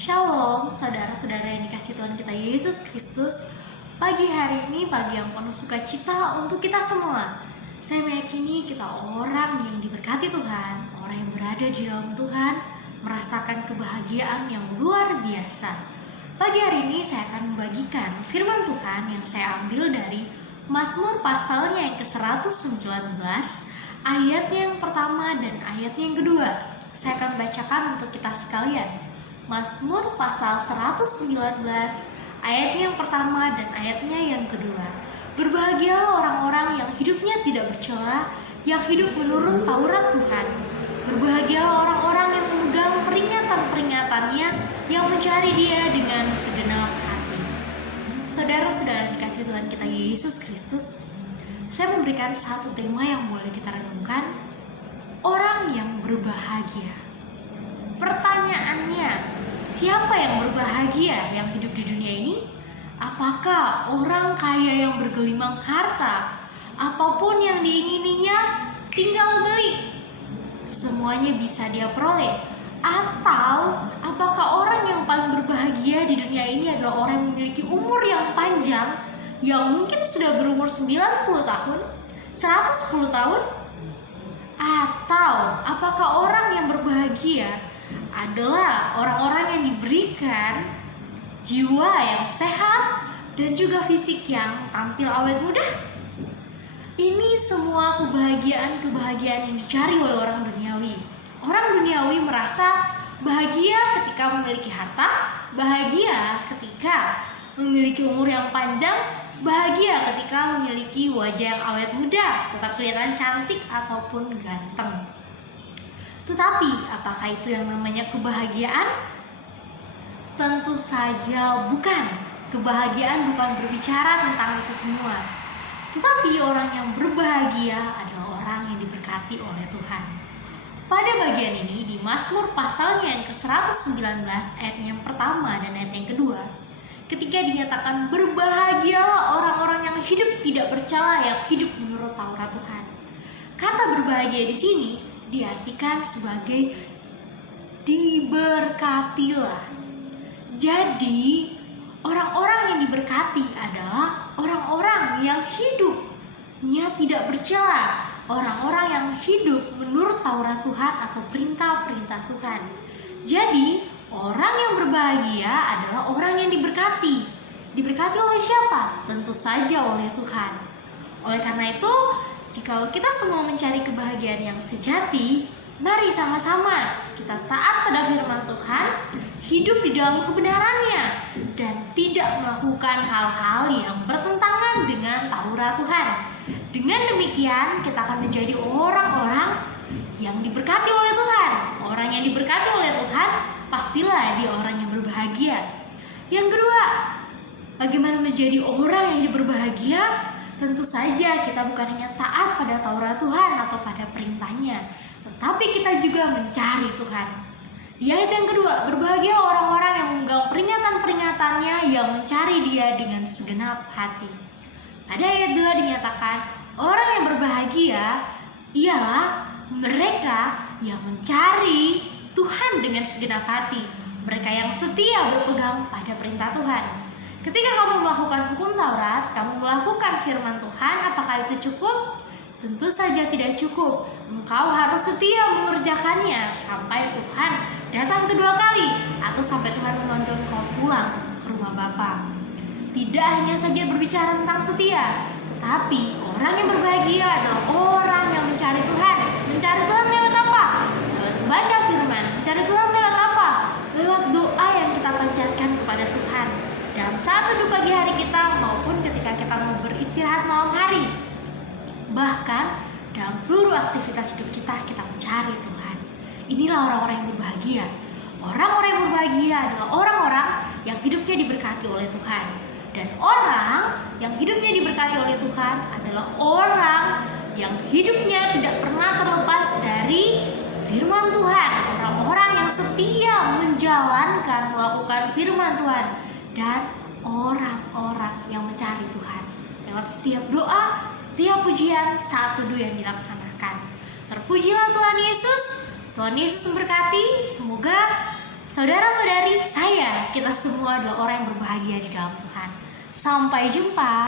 Shalom, saudara-saudara yang dikasihi Tuhan kita Yesus Kristus. Pagi hari ini pagi yang penuh sukacita untuk kita semua. Saya meyakini kita orang yang diberkati Tuhan, orang yang berada di dalam Tuhan, merasakan kebahagiaan yang luar biasa. Pagi hari ini saya akan membagikan firman Tuhan yang saya ambil dari Mazmur pasalnya yang ke-119, ayatnya yang pertama dan ayatnya yang kedua. Saya akan bacakan untuk kita sekalian. Mazmur pasal 119 ayatnya yang pertama dan ayatnya yang kedua. Berbahagialah orang-orang yang hidupnya tidak bercela, yang hidup menurut Taurat Tuhan. Berbahagialah orang-orang yang memegang peringatan-peringatannya, yang mencari Dia dengan segenap hati. Saudara-saudara dikasihi Tuhan kita Yesus Kristus, saya memberikan satu tema yang boleh kita renungkan, orang yang berbahagia. Pertanyaannya, siapa yang berbahagia yang hidup di dunia ini? Apakah orang kaya yang bergelimang harta, apapun yang diingininya tinggal beli, semuanya bisa dia peroleh? Atau apakah orang yang paling berbahagia di dunia ini adalah orang yang memiliki umur yang panjang, yang mungkin sudah berumur 90 tahun, 110 tahun? Atau apakah orang yang berbahagia adalah orang-orang yang diberikan jiwa yang sehat dan juga fisik yang tampil awet muda? Ini semua kebahagiaan yang dicari oleh orang duniawi. Orang duniawi merasa bahagia ketika memiliki harta, bahagia ketika memiliki umur yang panjang, bahagia ketika memiliki wajah yang awet muda, tetap kelihatan cantik ataupun ganteng. Tetapi apakah itu yang namanya kebahagiaan? Tentu saja bukan. Kebahagiaan bukan berbicara tentang itu semua. Tetapi orang yang berbahagia adalah orang yang diberkati oleh Tuhan. Pada bagian ini di Mazmur pasalnya yang ke-119 ayat yang pertama dan ayat yang kedua, ketika dinyatakan berbahagialah orang-orang yang hidup tidak bercela, yang hidup menurut Taurat Tuhan. Kata berbahagia di sini diartikan sebagai diberkatilah. Jadi orang-orang yang diberkati adalah orang-orang yang hidupnya tidak bercela, orang-orang yang hidup menurut Taurat Tuhan atau perintah-perintah Tuhan. Jadi orang yang berbahagia adalah orang yang diberkati. Diberkati oleh siapa? Tentu saja oleh Tuhan. Oleh karena itu, jika kita semua mencari kebahagiaan yang sejati, mari sama-sama kita taat pada firman Tuhan, hidup di dalam kebenarannya, dan tidak melakukan hal-hal yang bertentangan dengan Taurat Tuhan. Dengan demikian, kita akan menjadi orang-orang yang diberkati oleh Tuhan. Orang yang diberkati oleh Tuhan, pastilah dia orang yang berbahagia. Yang kedua, bagaimana menjadi orang yang berbahagia? Tentu saja kita bukan hanya taat pada Taurat Tuhan atau pada perintahnya, tetapi kita juga mencari Tuhan. Di ayat yang kedua, berbahagia orang-orang yang memegang peringatan-peringatannya, yang mencari Dia dengan segenap hati. Pada ayat 2 dinyatakan, orang yang berbahagia ialah mereka yang mencari Tuhan dengan segenap hati, mereka yang setia berpegang pada perintah Tuhan. Ketika kamu melakukan hukum Taurat, kamu melakukan firman Tuhan, apakah itu cukup? Tentu saja tidak cukup. Engkau harus setia mengerjakannya sampai Tuhan datang kedua kali, atau sampai Tuhan memanggil engkau pulang ke rumah Bapa. Tidak hanya saja berbicara tentang setia, tetapi orang yang berbahagia adalah orang yang mencari Tuhan. Mencari Tuhan lewat apa? Lewat membaca firman. Mencari Tuhan lewat apa? Lewat doa yang kita panjatkan kepada Tuhan dalam saat teduh pagi hari kita, maupun ketika kita mau beristirahat malam hari. Bahkan dalam seluruh aktivitas hidup kita mencari Tuhan. Inilah orang-orang yang berbahagia. Orang-orang yang berbahagia adalah orang-orang yang hidupnya diberkati oleh Tuhan. Dan orang yang hidupnya diberkati oleh Tuhan adalah orang yang hidupnya tidak pernah terlepas dari firman Tuhan. Orang-orang yang setia menjalankan, melakukan firman Tuhan. Dan orang-orang yang mencari Tuhan lewat setiap doa, setiap pujian, saat teduh yang dilaksanakan. Terpujilah Tuhan Yesus. Tuhan Yesus memberkati. Semoga Saudara-saudari saya, kita semua adalah orang yang berbahagia di dalam Tuhan. Sampai jumpa.